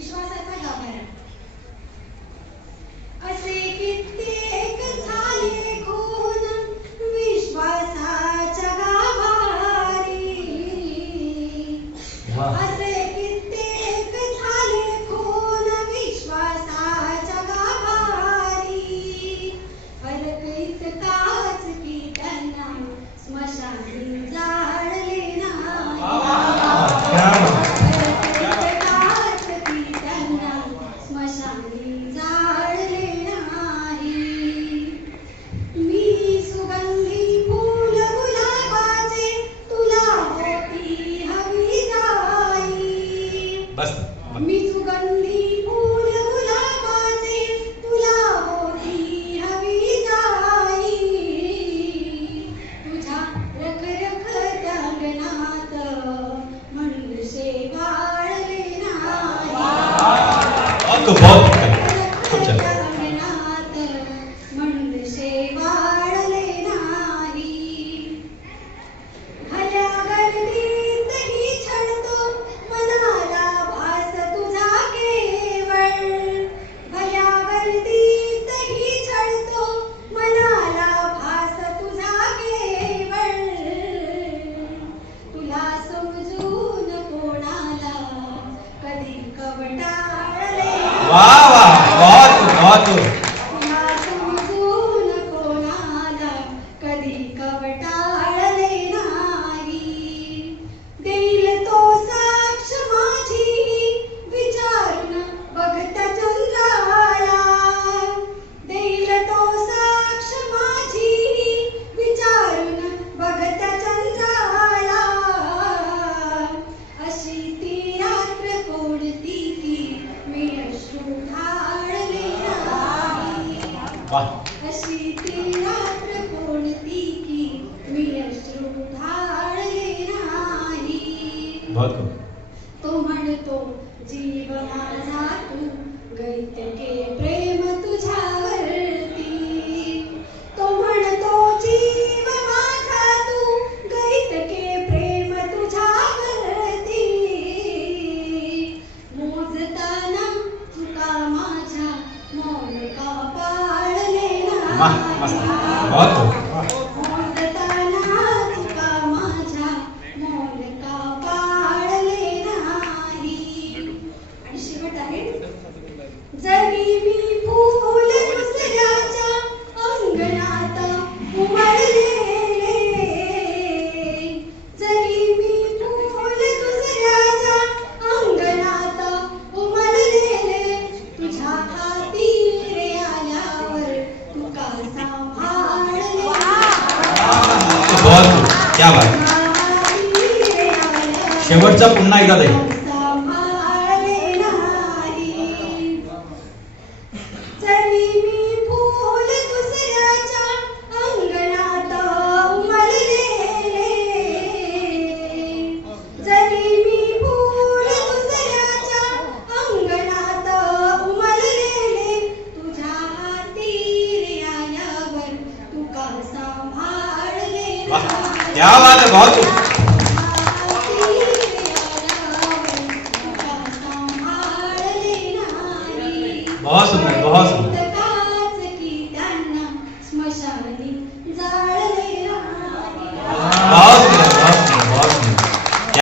विश्वासाचा गाभारा. असे कित्येक झाले खून विश्वासाच्या गाभारी. असे कित्येक झाले खून विश्वासाच्या गाभारी. फरक इतकाच की त्यांना स्मशानी जाळले नाही. मी सुगंधी फूल गुलाबाचे तुला होती हवी जाई. तुझ्या रखरखत अंगणात म्हणून शेवाळले नाही. अंगणात म्हणून शेवाळले नाही. भल्या गर्दीतही छळतो मनाला भास तुझा केवळ. भल्या गर्दीतही छळतो मनाला भास तुझा केवळ. तुला समजून कोणाला कधी कवटाळले. तुला समजून कोणाला कधी कवटाळले नाही. देईल तो साक्ष माझी विचारून बघता चंद्राला. देईल तो साक्ष माझी विचारून बघता चंद्राला. अशी ती रात्र कोणती की मी अश्रू ढाळले नाही. अशी ती रात्र कोणती की मी अश्रू ढाळले नाही. तो म्हणतो जीव माझा तू गैतके प्रेम तुझ्यावरती. तो म्हणतो जीव माझा तू गैतके प्रेम तुझ्यावरती. मोजताना चुका माझ्या मौन का पाळले नाही. मोजताना चुका माझ्या मौन का पाळले नाही. आणि शेवट आहे जरी मी फूल दुसऱ्याच्या अंगणात उमललेले. जरी मी फूल दुसऱ्याच्या अंगणात उमललेले. तुझ्या खातीर आल्यावर तू का सांभाळले. शेवटचा पुन्हा एकदा ताई. सांभाळले नाही. जरी मी फूल दुसऱ्याच्या अंगणात उमललेले. जरी मी फूल दुसऱ्याच्या अंगणात उमललेले. तुझ्या हातीर आल्यावर तू का सांभाळले नाही. क्या बात है, बहुत